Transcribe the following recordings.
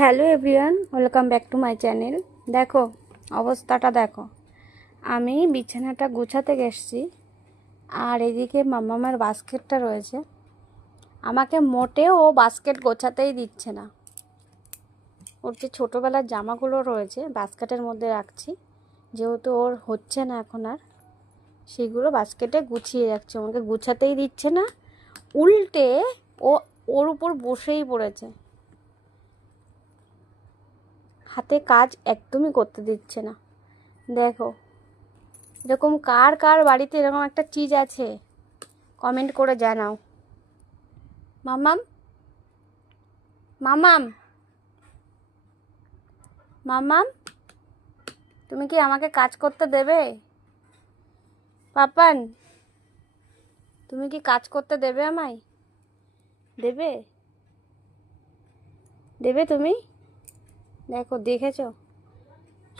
Hello everyone, welcome back to my channel. দেখো অবস্থাটা দেখো, আমি বিছানাটা গুছাতে গেছি আর এদিকে মাম্মামের বাস্কেটটা রয়েছে। আমাকে মোটেও ও বাস্কেট গোছাতেই দিচ্ছে না। ওর যে ছোটোবেলার জামাগুলো রয়েছে বাস্কেটের মধ্যে রাখছি, যেহেতু ওর হচ্ছে না এখন আর, সেগুলো বাস্কেটে গুছিয়ে রাখছে, আমাকে গুছাতেই দিচ্ছে না। উল্টে ও ওর উপর বসেই পড়েছে, হাতে কাজ একদমই করতে দিচ্ছে না। দেখো, এরকম কার কার বাড়িতে এরকম একটা চিজ আছে কমেন্ট করে জানাও। মামাম, মামাম, মামাম, তুমি কি আমাকে কাজ করতে দেবে? পাপান, তুমি কি কাজ করতে দেবে আমায়? দেবে? দেবে তুমি? দেখো, দেখেছো,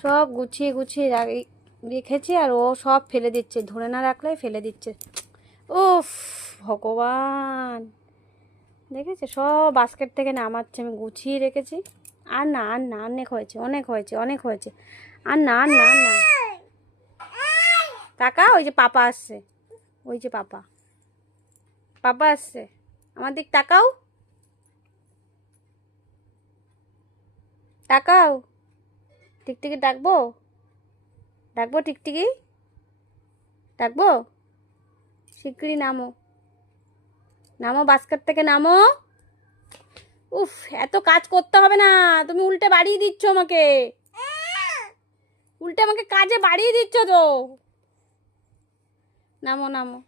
সব গুছিয়ে গুছিয়ে রেখেছি আর ও সব ফেলে দিচ্ছে, ধরে না রাখলেই ফেলে দিচ্ছে। উফ, ভগবান! দেখেছো, সব বাস্কেট থেকে নামাচ্ছে, আমি গুছিয়ে রেখেছি। আর না, আর না, অনেক হয়েছে, অনেক হয়েছে, অনেক হয়েছে। আর না, আর না, আর না। কাকা, ওই যে পাপা আসছে, ওই যে পাপা, পাপা আসছে, আমার দিক তাকাও, তাকাও। টিকটিকি ডাকবো? ডাকবো টিকটিকি? ডাকবো? শিগগিরই নামো, নামো বাস্কেট থেকে নামো। উফ, এত কাজ করতে হবে না, তুমি উল্টে বাড়িয়ে দিচ্ছ আমাকে, উল্টে আমাকে কাজে বাড়িয়ে দিচ্ছ তো। নামো, নামো।